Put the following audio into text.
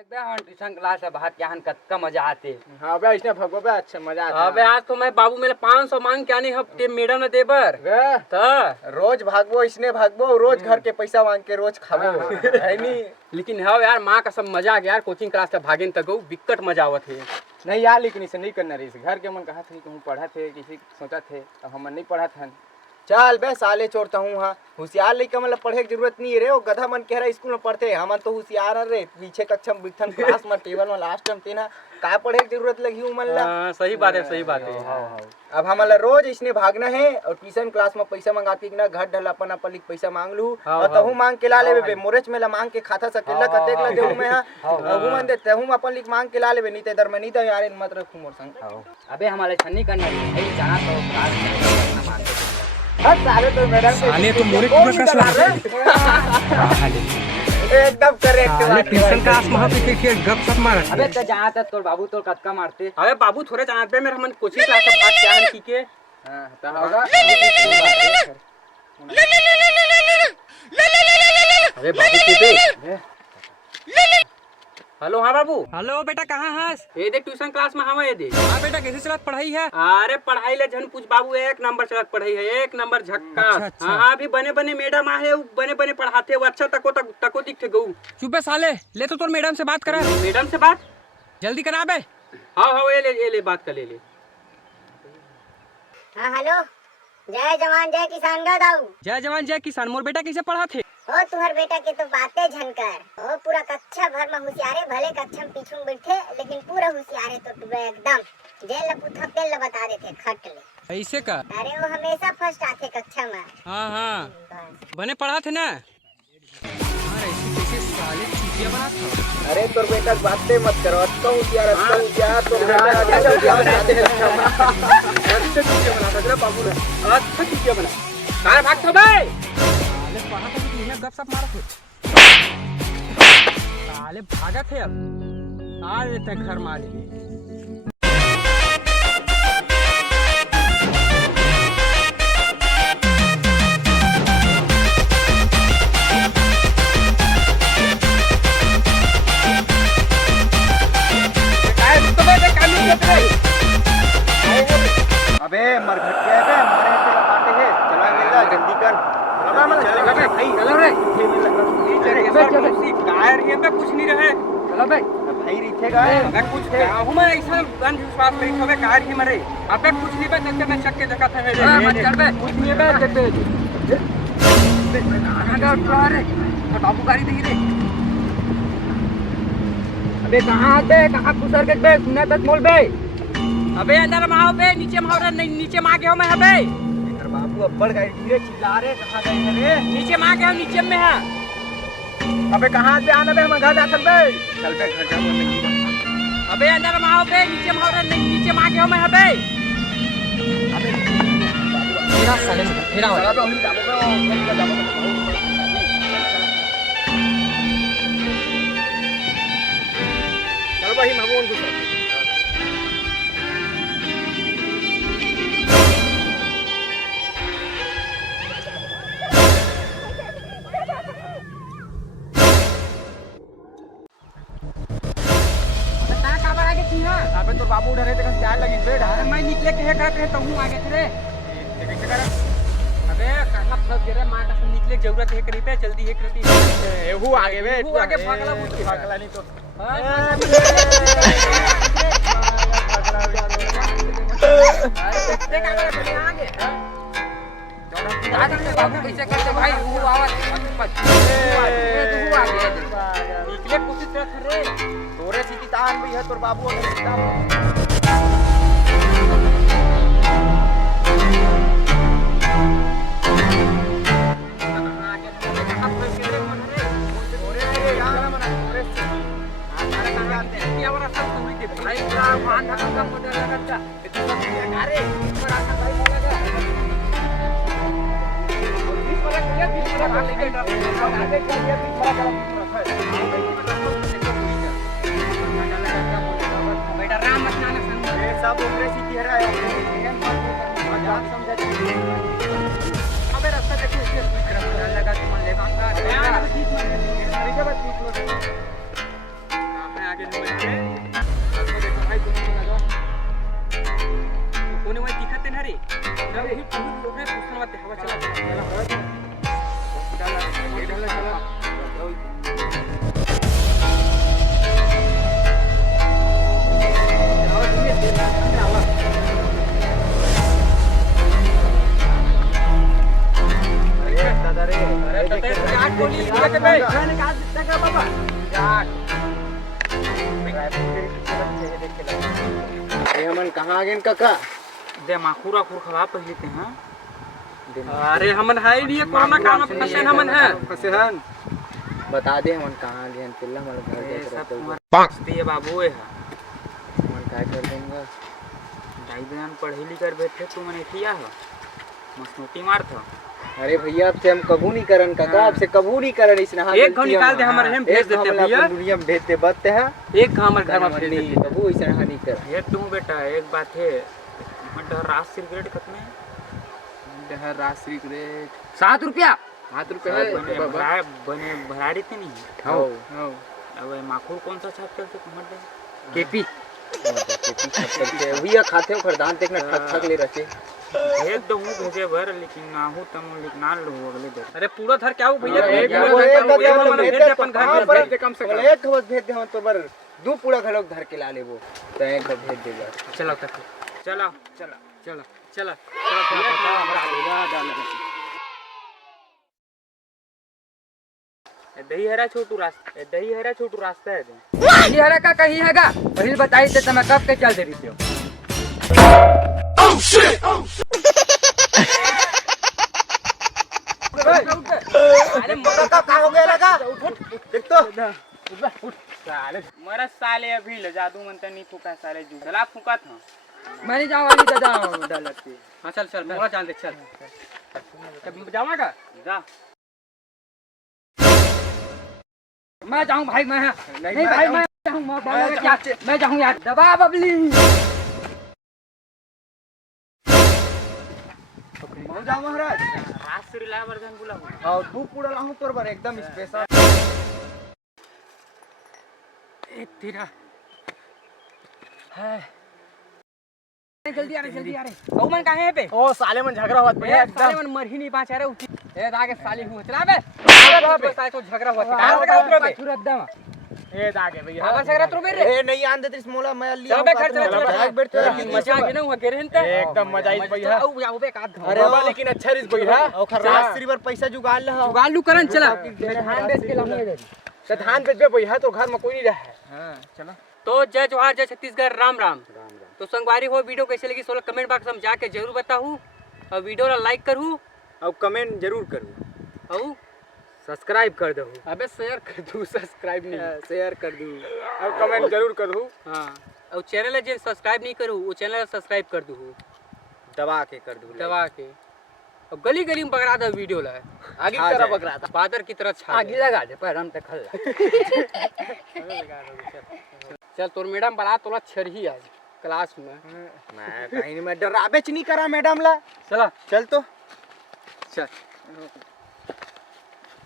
बे हम tuition class है बात यहाँ कत्का मजा आते। हाँ बे इसने भगो बे अच्छा मजा आता। अबे आज तो मैं बाबू मेरे 500 मांग के आने हफ्ते मैडम ने दे बर तो रोज भागबो इसने भागबो रोज घर के पैसा मांग के रोज खाबो है नहीं। लेकिन हाँ यार माँ का सब मजा आ गया यार कोचिंग क्लास से भागे तक विकट मजा आवत है। नहीं यार लेकिन इसे नहीं करना रही घर के मन कहा थे कि पढ़ा थे किसी सोचा थे अब हम नहीं पढ़ा था। चल बे साले छोड़ता हूँ। हाँ होशियार लड़का मतलब पढ़े की जरूरत नहीं है रे। वो गधा मन कह रहा स्कूल में पढ़ते हम तो होशियार रे पीछे कक्षा में बिठन क्लास में टेबल में लास्ट में तेना का पढ़े की जरूरत लगी हूँ मतलब। सही बात है सही बात है। अब हमारा रोज इसने भागना है और ट्यूशन क्लास में पैसा मंगाती ना घर ढल अपन अपन लिख पैसा मांग लू और तहू मांग के ला लेबे मोरेच में ला मांग के खाता सकेला कतेक ला देहू मैं। हां अहू मन दे तहू अपन लिख मांग के ला लेबे नहीं ते इधर में नहीं तो यार मत रखू मोर संग। अबे हमारे छन्नी करना है जाना तो क्लास में मारते हर साले तो मैडम साले तो मोरे पूरा का साले एकदम करेक्ट बात ट्यूशन क्लास में पे के गपशप मार। अबे तो जहां तक तोर बाबू तोर कतका मारते। अबे बाबू थोड़े जहां पे मेरे हमन कोचिंग क्लास का भाग क्या है की के हां तो होगा। अबे बाबू के हेलो हाँ बाबू। हेलो बेटा कहाँ है? ये देख ट्यूशन क्लास में हम ये देख। हाँ बेटा कैसे चलत पढ़ाई है? अरे पढ़ाई ले जन कुछ बाबू एक नंबर चलत पढ़ाई है एक नंबर झक्का। अच्छा। हाँ अभी बने बने मैडम आहे बने बने पढ़ाते वो अच्छा तको दिखते गऊ। चुप है साले ले तो तोर मैडम से बात करा। मैडम से बात जल्दी करा बे। हाँ ये ले बात कर ले। हाँ हेलो जय जवान जय किसान गा दाऊ। जय जवान जय किसान। मोर बेटा कैसे पढ़ा थे? ओ तुहर बेटा के तो बातें झनकर ओ पूरा कक्षा भर में होशियारे भले कक्षा में पीछू बैठे लेकिन पूरा होशियारे तो तू एकदम जेल पूछा तेल बता देते खट ले ऐसे का। अरे वो हमेशा फर्स्ट आते कक्षा में। हाँ बने पढ़ा थे ना। कैसे साले चीटियां बना था। अरे तोर बेटा बातें मत करो तो होशियार तो अच्छा बनाते हैं अच्छा चीजें बनाता तेरा बाबू ने अच्छा चीजें बना कहाँ भागते बे? साले पढ़ा था कि इन्हें गपशप मारा थे। साले भागा थे अब आ लेते घर मारे। अबे मरघट के है हमारे से काटे है चला गेला जल्दी कर। चलो बे भाई चलो रे कायर ये पे कुछ नहीं रहे। चलो बे भाई रिठेगा मैं कुछ हूं मैं ऐसा अंधविश्वास नहीं खबे कायर ही मरे। अबे कुछ नहीं बे तक मैं चक्के देखा था है मत कर बे कुछ नहीं बे देख कहां का उठा रे बाबू गाड़ी दे रे। अबे कहां बे कहां कुसर के बे सुना तक मोल बे। अबे अंदर में आओ बे नीचे में आओ रे नीचे में आ गए हो मैं अबे। इधर बाबू अब्बड़ गाड़ी धीरे चिल्ला रे कहां गए रे नीचे में आ गए हो नीचे में है। अबे कहां से आना बे हम घर जा चल बे चल बे घर जा बोल। अबे अंदर में आओ बे नीचे में आओ रे नीचे में आ गए हो मैं अबे। अबे मेरा साले मेरा चला तो हम जाबो चल भाई मामू उनको अबे तो बाबू उधर है तेरे जान लगी बेड अरे मैं निकले के करत रहे तो हूं आगे थे। कैसे कर अबे कहां फंस गए रे मां का निकले जरूरत है करी पे जल्दी है करती एहू आगे बे तू आगे भागला मुझे भागला नहीं तो देख आगे आगे आगे बाबू कैसे करते भाई वो आवाज मत तू आगे निकले कुछ तरह रे तोरे सीधी तान भी है तोर बाबू सब उमरे सीधी है अबे रास्ता देखो इसके लगा तुम लेगा है रे जब ही पूरी रे पूछने मत हवा चला हमन कहाँ आ गए काका? दे माखूरा खुर खवा पहले ते हां अरे हमन है लिए कोरोना काल में फंसे हमन है बता दे हमन कहाँ आ गए पिल्ला हमन घर ये देख सब रहे तुम्हारे दिए बाबू है हमन काय कर देंगे? दाई बयान पढ़े लिखकर बैठे तू मने किया हो मसनोटी मार था अरे भैया अब से हम कबू नहीं करन काका, अब से कबू नहीं करन इस नहा एक घंटा निकाल दे हमारे हम भेज देते भैया दुनिया में भेजते बत्ते हैं एक हमारे घर में भेज देते कबू इस नहा नहीं कर। ये तू बेटा एक बात है मतलब रात सिगरेट कितने डहर राशि ग्रेट 7 रुपया 7 रुपए बने भराड़ी थे नहीं हां अब माखूर कौन सा छाप चलते तुम्हारे केपी भैया खाते हो खरदान देखना ठक ठक ले रखे भेज दो हूँ भेजे भर लेकिन ना हो तम लिखना लो अगले दिन अरे पूरा धर क्या हो भैया एक भेज अपन घर भेज दे कम से कम एक खबर भेज दे हम तो बर दो पूरा घलोक धर के ला लेबो तो एक भेज दे बस चलो तक चला चलो चलो चलो दही हरा छोटू रास्ता है कहीं हरा का कहीं हैगा पहले बताई दे तो मैं कब के चल दे रही थी अरे मोटा का हो गया लगा देख तो साले मरा साले अभी ले जादू मनता नहीं फूका साले जू चला फूका था मैं नहीं जाऊँ वाली दादा डालती हाँ चल चल मोड़ा जान दे चल जाऊँगा जा मैं जाऊँ भाई मैं नहीं भाई मैं जाऊँ मैं जाऊँ यार दबा बबली जाओ महाराज रात से रिला वर्जन बोला और दो पूरा लाहू तोर पर एकदम स्पेशल एक तेरा है जल्दी आ रहे ओ मन कहां है पे ओ साले मन झगड़ा हुआ ए साले मन मर ही नहीं पाचा रे उठी ए आगे साली हूं चला बे साले तो झगड़ा हुआ था उतरो बे पूरा एकदम ए दागे भैया आगे झगड़ा उतरो बे रे ए नहीं आन देतिस मोला मैं लिया चल बे खर्च बैठ बैठ मजा के ना हुआ गे रहन त एकदम मजा आई भैया औ जाओ बे का अरे वाह लेकिन अच्छा रिस भैया और खराब श्रीवर पैसा जुगाड़ लहा जुगालू करन चला धान बेच के लाऊंगा तो धान बेच बे भैया तो घर में कोई नहीं रहा है हां चलो तो जय जोहार जय छत्तीसगढ़ राम राम तो संगवारी हो वीडियो कैसे लगी सोलह कमेंट बॉक्स में जाके जरूर बताऊं और वीडियो ला लाइक करूं और कमेंट जरूर करूं और सब्सक्राइब कर दो अबे शेयर कर दू सब्सक्राइब नहीं शेयर कर दूं और कमेंट जरूर करूं हां और चैनल है जे सब्सक्राइब नहीं करूं वो चैनल सब्सक्राइब कर दू दबा के कर दूं दबा के और गली गली में पकड़ा दो वीडियो ला आगे की तरफ पकड़ा था बादर की तरह छा आगे लगा दे पर हम तक खल चल तोर मैडम बड़ा तोला छरही आज क्लास में मैं कहीं नहीं मैं डराबे नहीं करा मैडम ला चला चल तो चल